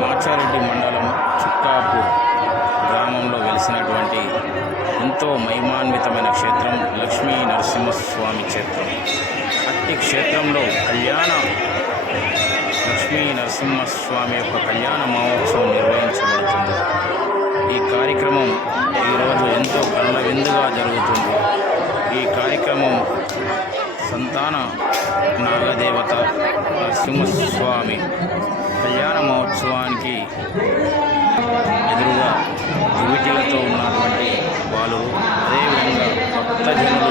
మాచారెడ్డి మండలం చుక్కాపూర్ గ్రామంలో వెలిసినటువంటి ఎంతో మహిమాన్వితమైన క్షేత్రం లక్ష్మీ నరసింహస్వామి క్షేత్రం. అట్టి క్షేత్రంలో లక్ష్మీ నరసింహస్వామి యొక్క కళ్యాణ మహోత్సవం నిర్వహించబడుతుంది. ఈ కార్యక్రమం ఈరోజు ఎంతో కళ్ళ విందుగా జరుగుతుంది. ఈ కార్యక్రమం సంతాన నాగదేవత నరసింహస్వామి కళ్యాణ మహోత్సవానికి ఎదురుగా దివిటీలతో ఉన్నటువంటి బాలురు, అదేవిధంగా భక్తజనులు